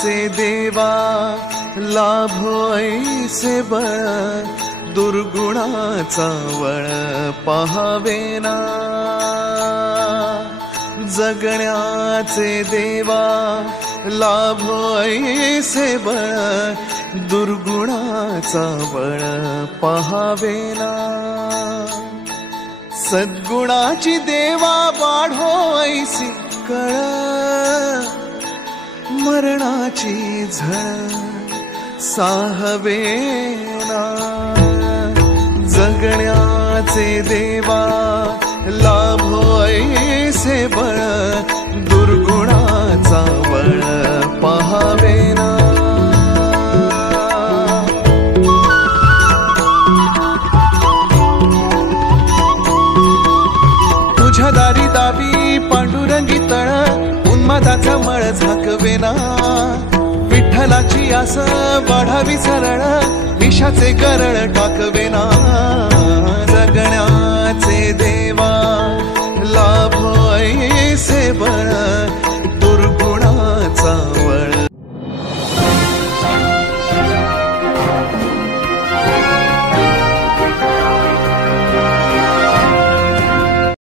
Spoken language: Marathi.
जगण्याचे देवा लाभो ऐसे बळ, दुर्गुणाचा वळ पाहावेना. जगण्याचे देवा लाभो ऐसे बळ, दुर्गुणाचा बळ पाहावेना. सद्गुणाची देवा वाढो ऐसी कळ, मरणाची झळ साहवेना. जगण्याचे देवा लाभो ऐसे बळ, दुर्गुणाचा बळ पाहावेना. तुझ्या दारी दावी पांडुरंगी तळ, उन्मादाचा मळ झाकवेना. विठ्ठलाची आस वाढावी सरळ, विषाचे गरळ टाकवेना. जगण्याचे